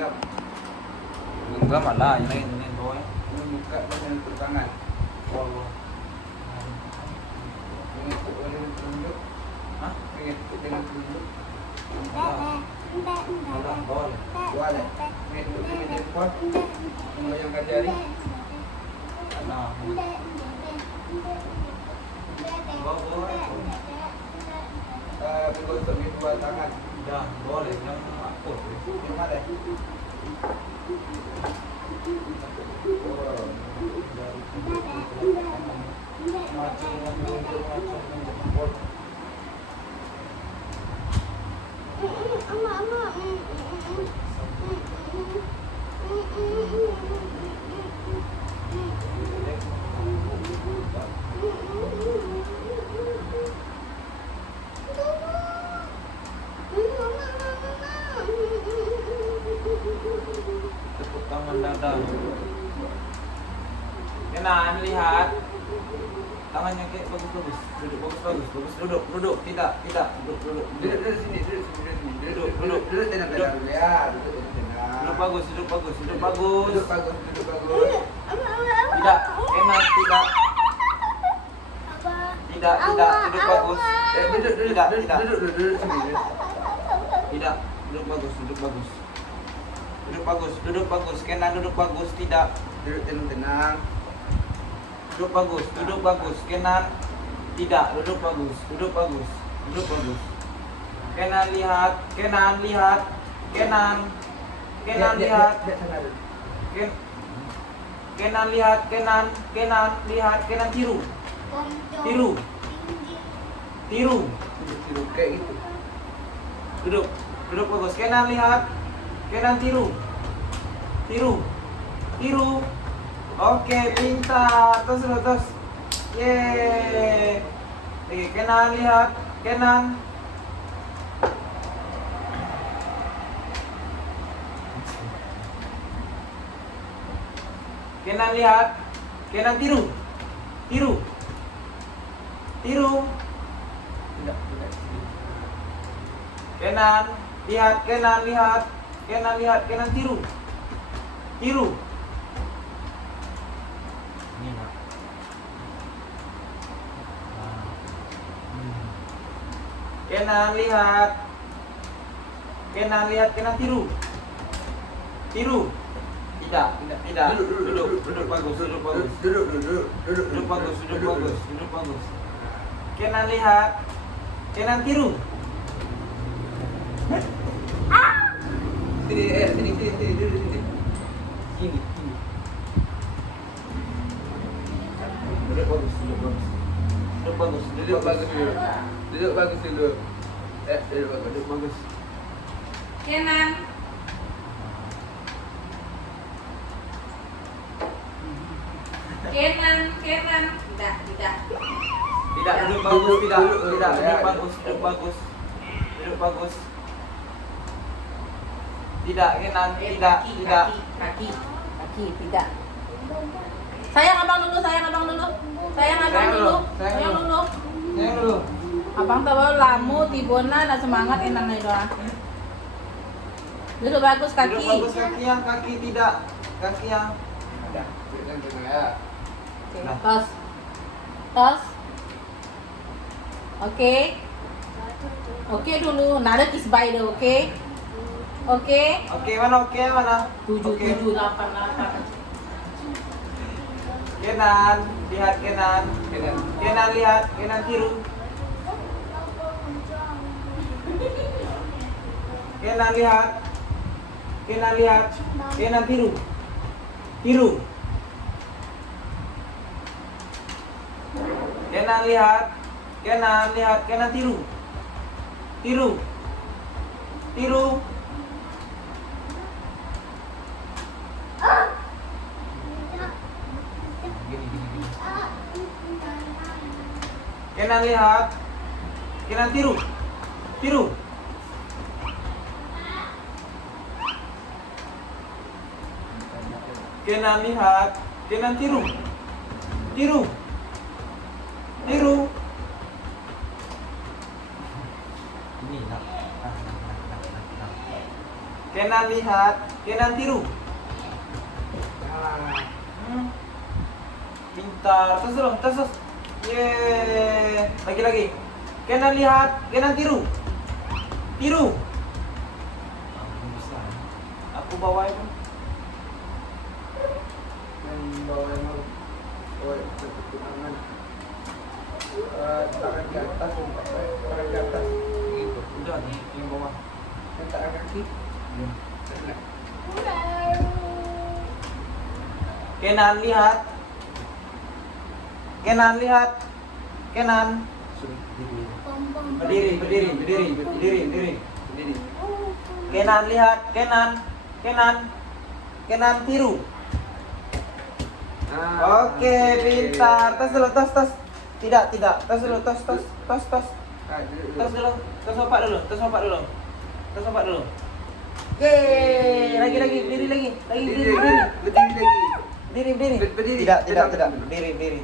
genggam. Enggak malah ini boy. Buka dengan tangan. Oh. Mengetuk dengan telunjuk. Hah? Mengetuk dengan telunjuk. Enggak boleh. Boleh. Mengetuk dengan jempol. Membayangkan jari. Nah. Boleh. Menggosok kedua tangan. Udah boleh. Yang aku. Yang mana? Tepuk tangan dada. Kenan lihat. Tangannya kayak bagus. Duduk bagus. Duduk. Tidak. Duduk. Duduk sini, duduk sini. Duduk tenang. Ya, duduk tenang. Duduk bagus. Duduk bagus. Tidak. Kenan tidak. Tidak. Duduk bagus. Duduk sini. Tidak. Duduk bagus. Kenan duduk bagus. Tidak. Duduk tenang. Duduk bagus. Kenan tidak. Duduk bagus. Kenan lihat. Kenan lihat. Kenan lihat. Kenan lihat. Kenan tiru. Duduk kayak gitu. Duduk bagus. Kenan lihat. Kenan tiru. Oke, pintar. Terus. Yeay. Kenan lihat. Kenan. Kenan lihat. Kenan tiru. Tidak. Kenan lihat. Kenan tiru. Ini nak. Kenan lihat. Kenan tiru. Tidak. Duduk bagus. Duduk bagus. Kenan lihat. Kenan tiru. Sini, duduk sini. Gini. Duduk bagus. Duduk bagus dulu. Duduk bagus. Kenan. Tidak. Tidak, duduk bagus. Duduk bagus. Tidak, Kenan, tidak. Kaki, tidak. Sayang abang dulu. Sayang dulu. Abang tahu lamu tibona na semangat enak nih doa. Duduk bagus Duduk kaki. bagus kaki tidak. Kaki yang Ada. Tenang ya. Oke, Nah. tos. Oke dulu. Nada kiss bye dulu, oke? Oke. Oke, mana? 7, Oke. 7, 8, 8. Kenan, lihat Kenan. Kenan lihat, Kenan tiru. Kenan lihat. Kenan tiru. Kenan lihat. Kenan tiru. Gini. Kenan lihat. Kenan tiru. Kenan lihat. Kenan tiru. Ini nak. Kenan lihat, Kenan tiru. Ah. Pintar, terus. Yeay. Lagi. Kenan lihat, Kenan tiru. Tiru. Bisa. Aku bawa itu. Yang bawah yang mau. Oh, tangan. Tangan ke atas, tangan ke atas. Gitu. Udah, yang bawah. Yang tangan kaki. Kenan lihat. Kenan lihat. Kenan. Berdiri. Kenan lihat, Kenan tiru. Oke, pintar. Tos dulu. Tidak. Tos dulu, tos. Tos dulu. Tos opak dulu. Yeay, lagi. Berdiri lagi. Berdiri lagi. Berdiri. Tidak. Berdiri.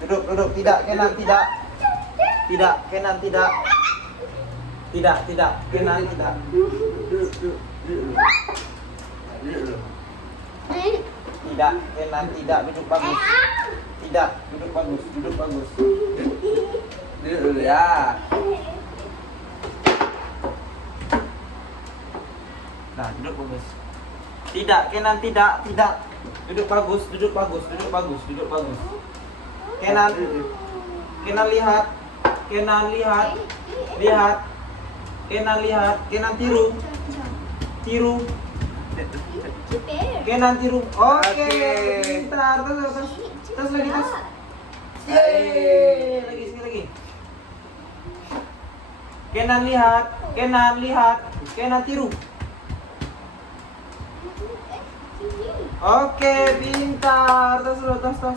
Duduk. Tidak, Kenan tidak. Tidak, Kenan tidak. Tidak, Kenan tidak. Duduk. Tidak, Kenan tidak. Duduk bagus. Tidak, duduk bagus. Duduk dulu ya. Nah, duduk bagus. Tidak, Kenan tidak. Duduk bagus. Kenan lihat. Kenan Kenan tiru. Kenan tiru. Oke. Pintar. Terus lagi. Yeay. Lagi. Kenan lihat. Kenan tiru. Oke, pintar. Terus.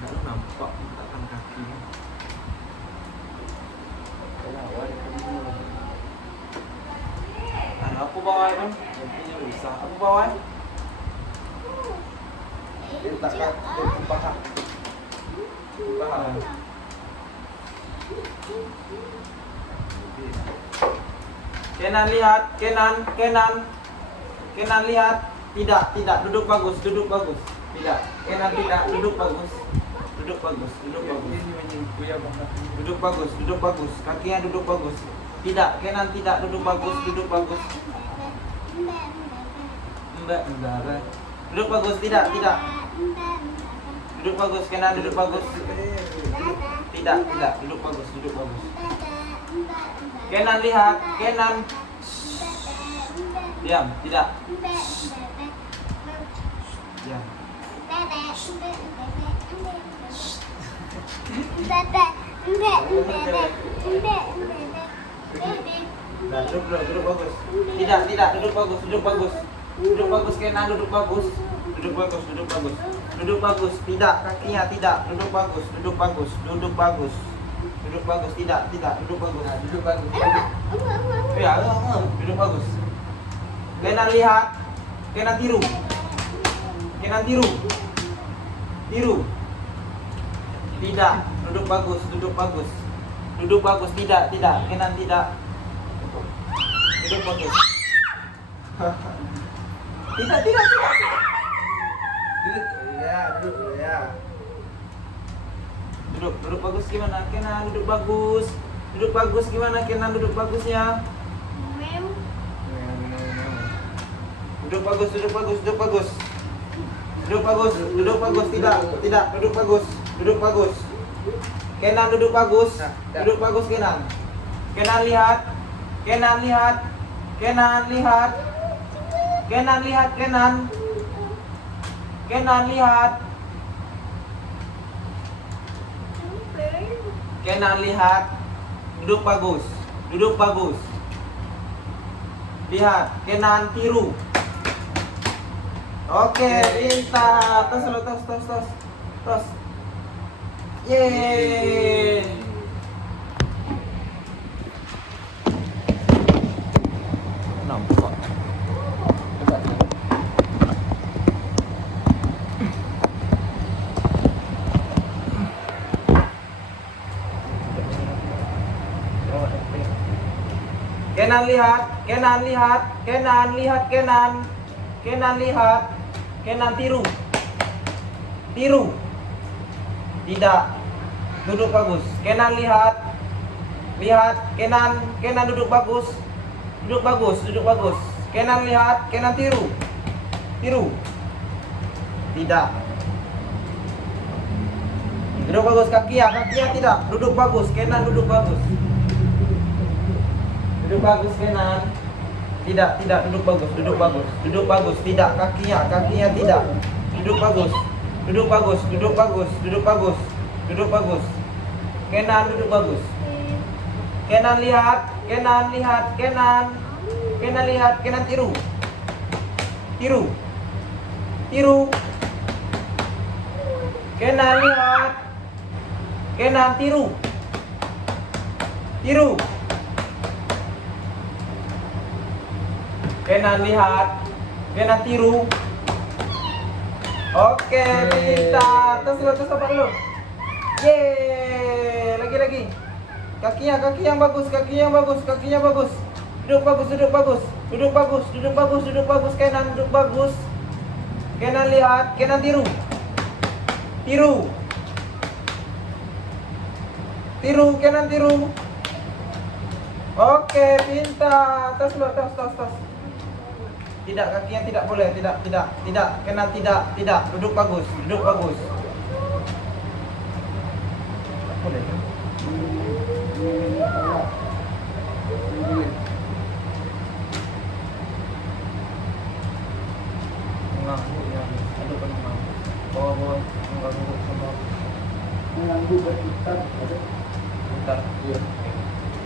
Nggak nampak letakkan kaki. Aku bawa kan? Bisa. Aku bawa. Letakkan di paha. Kenan lihat. Kenan lihat. Tidak. Duduk bagus. Tidak. Kenan tidak. Duduk bagus. Duduk bagus. Kakinya duduk bagus. Tidak. Kenan tidak. Duduk bagus. Enggak. Duduk bagus. Tidak. Duduk bagus. Kenan duduk bagus. Tidak. Duduk bagus. Kenan lihat. Kenan. Diam. Tidak. Diam. Nah, duduk bagus. Tidak, duduk bagus. Kenan duduk bagus. Duduk bagus. Tidak, kakinya tidak. Duduk bagus. Tidak, duduk bagus. Duduk bagus. Ya, duduk bagus. Kenan lihat. Kenan tiru. Tidak, duduk bagus. Tidak. Kenan tidak. Duduk bagus. Tidak. Duduk ya. Duduk bagus gimana? Kenan duduk bagus. Gimana Kenan duduk bagusnya? Duduk bagus. Tidak. Duduk bagus. Kenan duduk bagus. Kenan. Kenan lihat. Kenan lihat. Kenan lihat. Kenan lihat. Duduk bagus. Lihat. Kenan tiru. Oke, pintar. Tos. Yeay. Nampak. Kenan lihat, Kenan lihat, Kenan lihat, Kenan. Kenan lihat, Kenan tiru. Tiru. Tidak. Duduk bagus. Kenan lihat. Lihat, Kenan, Kenan duduk bagus. Duduk bagus, duduk bagus. Kenan lihat, Kenan tiru. Tiru. Tidak. Duduk bagus kakinya tidak. Duduk bagus, Kenan duduk bagus. Duduk bagus Kenan. Tidak, duduk bagus, duduk bagus. Duduk bagus, tidak kakinya tidak. Duduk bagus. Duduk bagus, duduk bagus, duduk bagus. Duduk bagus. Kenan duduk bagus. Kenan lihat, Kenan lihat, Kenan. Kenan lihat, Kenan tiru. Tiru. Tiru. Kenan lihat. Kenan tiru. Tiru. Kenan lihat. Kenan tiru. Oke, pintar. Terus apa dulu? Yeay, lagi. Kaki yang bagus, kakinya bagus. Duduk bagus. Kenan duduk bagus. Kenan lihat, Kenan tiru. Tiru, Kenan tiru. Oke, pintar. Tos. Tidak, kakinya tidak boleh. Tidak. Kenan tidak. Duduk bagus. Boleh.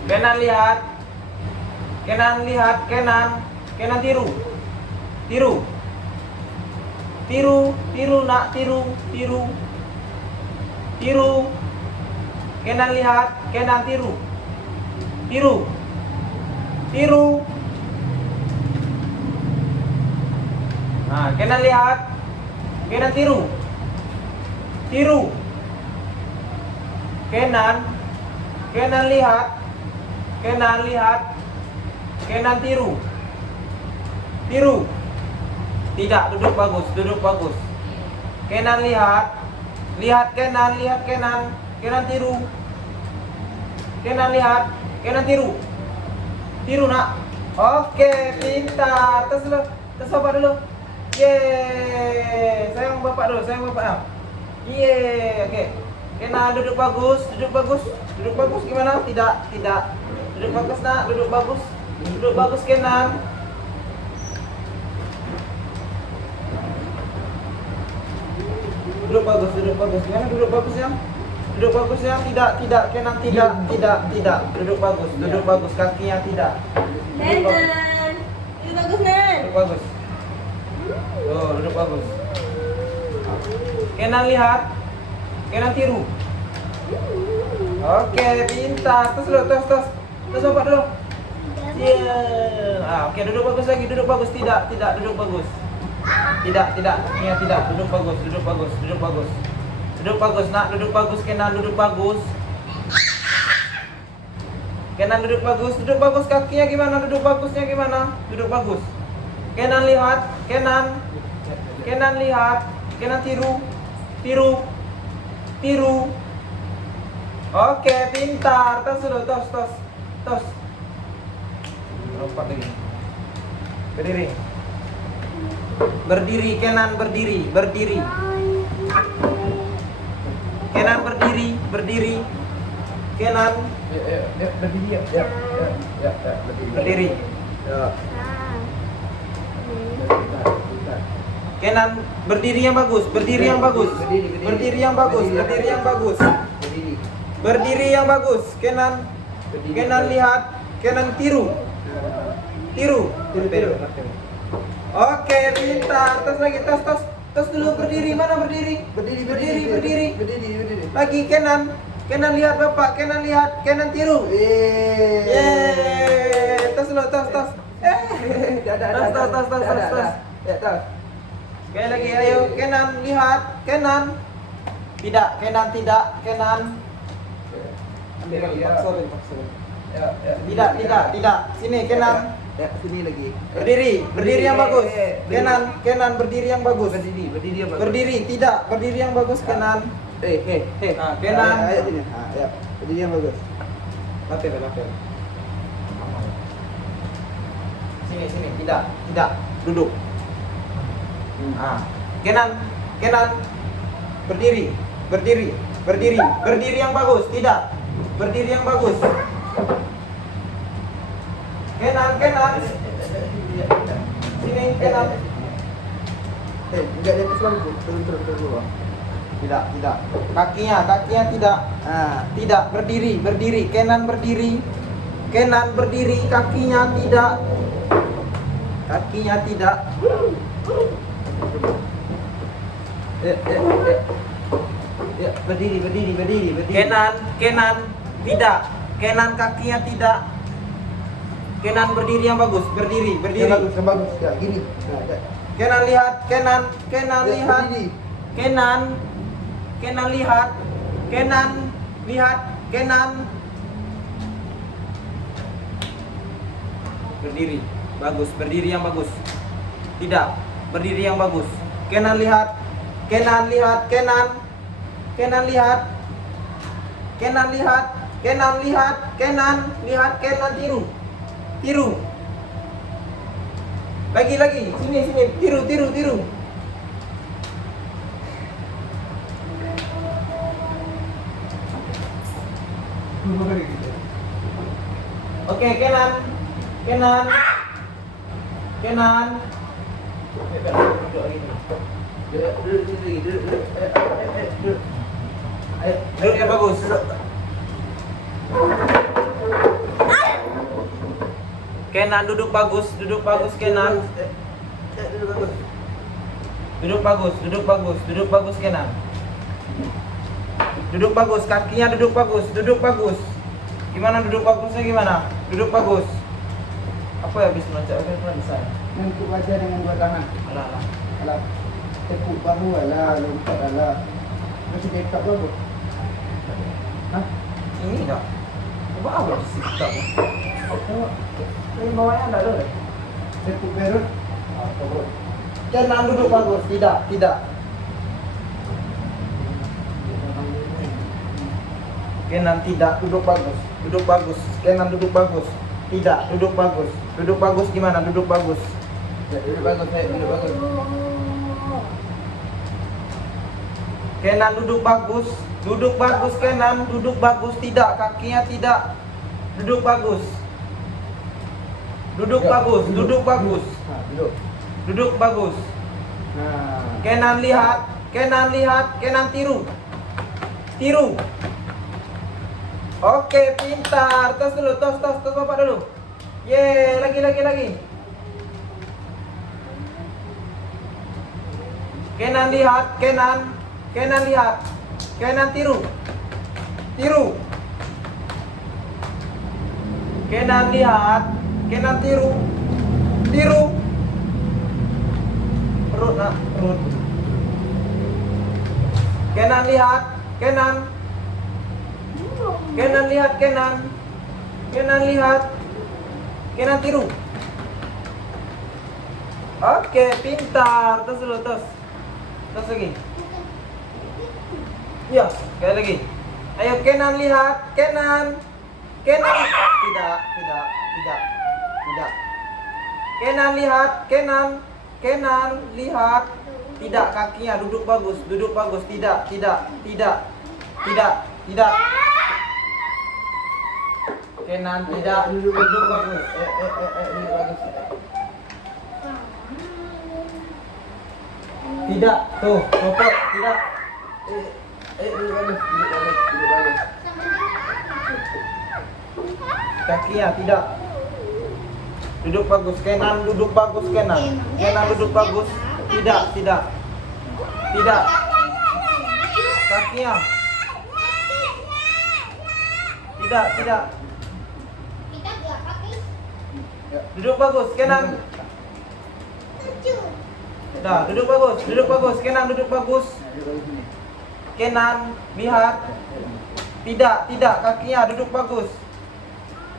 Kenan lihat. Kenan tiru. Nak, tiru. Kenan lihat, Kenan tiru. Nah, Kenan lihat, Kenan tiru. Kenan lihat, Kenan tiru. Tidak, duduk bagus. Kenan lihat, Kenan tiru. Kenan lihat, Kenan tiru. Tiru nak. Oke, pintar. Tes bapak dulu. Yeay. Sayang bapak dulu. Yeay, oke. Kenan duduk bagus. Gimana? Tidak. Duduk bagus nak, duduk bagus Kenan. Duduk bagus. Gimana duduk bagusnya? Tidak, Kenan tidak. Duduk bagus, kakinya tidak. Duduk bagus, Nen. Duduk bagus. Tuh, duduk bagus. Kenan lihat, Kenan tiru. Oke, pintar. Terus bapak dulu. Oke, duduk bagus lagi. Tidak, duduk bagus. Tidak. Kakinya tidak. Duduk bagus. Duduk bagus nak, duduk bagus Kenan, duduk bagus. Kenan duduk bagus, kakinya gimana? Duduk bagusnya gimana? Duduk bagus. Kenan lihat, Kenan lihat, Kenan tiru. Oke, pintar. Tos. Lompat lagi. Berdiri, Kenan berdiri. Kenan berdiri. Kenan berdiri ya. Berdiri. Kenan berdiri yang bagus. Berdiri yang bagus. Kenan lihat. Kenan tiru. Oke, pintar. Tos lagi, tos. Tos dulu berdiri. Mana berdiri? Berdiri. Lagi Kenan lihat bapak. Kenan tiru. Yeay. Tos. Tos. Ya, tos. Oke, lagi ayo. Kenan lihat. Tidak. Kenan. Ambil lagi, paksa. Tidak. Sini, Kenan. Ya, sini lagi. Berdiri yang bagus. Kenan berdiri yang bagus. Berdiri yang bagus. Berdiri, tidak. Berdiri yang bagus, Kenan. Kenan. Ayo sini. Ya. Berdiri yang bagus. Lapel. Sini, tidak. Duduk. Kenan. Berdiri yang bagus, tidak. Berdiri yang bagus. Kenan. Sini, Kenan. Enggak di atas lampu. Turun dulu. Tidak. Kakinya tidak. Tidak, berdiri. Kenan berdiri, kakinya tidak. Ya, berdiri. Kenan tidak. Kenan kakinya tidak. Kenan berdiri yang bagus, berdiri. Yang bagus. Ya, gini. Nah, ya. Kenan lihat. Kenan lihat. Berdiri. Kenan lihat. Kenan. Berdiri. Bagus, berdiri yang bagus. Tidak, berdiri yang bagus. Kenan lihat. Kenan lihat. Kenan tiru. Lagi. Sini. Tiru. Oke, Kenan. Duduk yang bagus. Kenan duduk bagus, Kenan. Duduk bagus, Kenan. Duduk bagus, kakinya duduk bagus. Gimana duduk bagusnya gimana? Duduk bagus. Apa ya habis meloncat kan bisa. Nengkuk aja dengan dua tangan. Alah. Tekuk bahu alah, lompat alah. Masih dekat bahu. Hah? Ini enggak. Coba apa di situ? Ini bawahnya enggak ada. Tekuk perut. Kenan duduk bagus, tidak. Kenan tidak duduk bagus. Kenan duduk bagus. Tidak, duduk bagus. Duduk bagus gimana? Duduk bagus. Ya, duduk bagus. Kenan duduk bagus. Kenan duduk bagus. Tidak, kakinya tidak. Duduk bagus. Duduk bagus. Nah, duduk. Duduk bagus. Nah, Kenan lihat. Kenan tiru. Oke, pintar. Tos dulu, tos Bapak dulu. Lagi. Kenan lihat. Kenan tiru. Kenan lihat. Kenan tiru. Perut. Kenan lihat. Kenan lihat. Kenan tiru. Oke, pintar. Tos dulu, tos lagi. Ya, sekali lagi. Ayo Kenan lihat. Kenan. Tidak. Kenan lihat. Kenan lihat. Tidak, kakinya duduk bagus. Tidak. Kenan tidak duduk bagus. duduk bagus. Tidak, tuh, copot, tidak. Duduk bagus. Kakinya tidak. Duduk bagus, Kenan duduk bagus, Kenan duduk bagus. Tidak. Kakinya. Tidak. Duduk bagus, Kenan. Nah, duduk bagus. Kenan duduk bagus. Kenan lihat. Tidak, kakinya duduk bagus.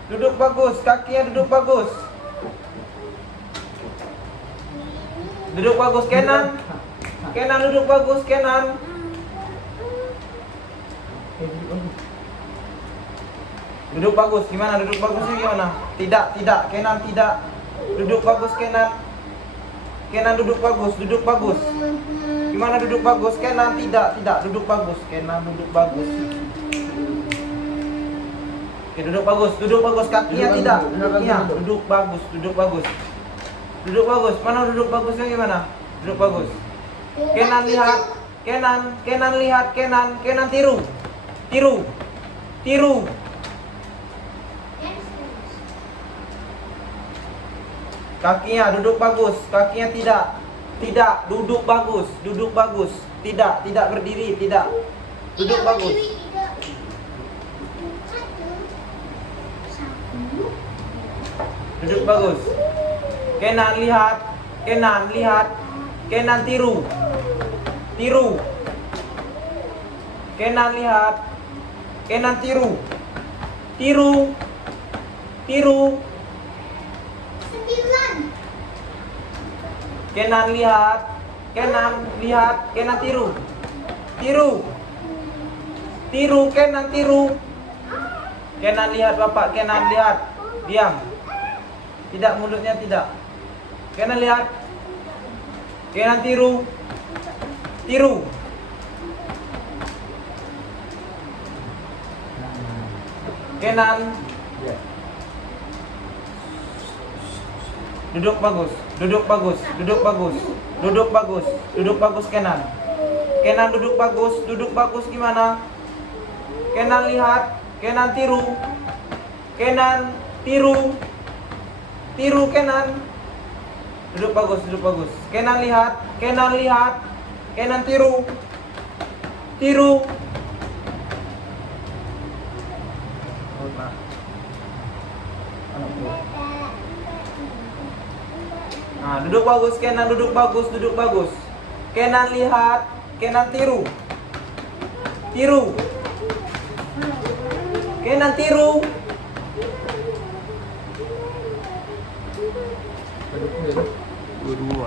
Duduk bagus, kakinya duduk bagus. Duduk bagus, Kenan. Kenan duduk bagus, Kenan. Duduk bagus, gimana? Duduk bagusnya gimana? Tidak, Kenan tidak. Duduk bagus, Kenan. Kenan duduk bagus, duduk bagus. Gimana duduk bagus? Kenan tidak, duduk bagus. Kenan duduk bagus. Oke, duduk bagus, kakinya Duduk tidak, bagus, duduk kakinya bagus. duduk bagus. Duduk bagus, mana duduk bagusnya gimana? Duduk bagus. Kenan lihat, Kenan lihat, Kenan tiru. Kakinya duduk bagus, kakinya tidak, duduk bagus, tidak berdiri, tidak. Duduk bagus. Duduk bagus. Kenan lihat, Kenan tiru. Kenan lihat, Kenan tiru. Kenan lihat, Kenan tiru. Kenan tiru. Kenan lihat Bapak, Kenan lihat. Diam. Tidak, mulutnya tidak. Kenan lihat. Kenan tiru. Kenan duduk bagus, Kenan. Kenan duduk bagus gimana? Kenan lihat, Kenan tiru. Kenan tiru Kenan. Duduk bagus. Kenan lihat, Kenan tiru. Nah, duduk bagus, Kenan duduk bagus. Kenan lihat, Kenan tiru. Kenan tiru. Duduk dulu. Dua-dua.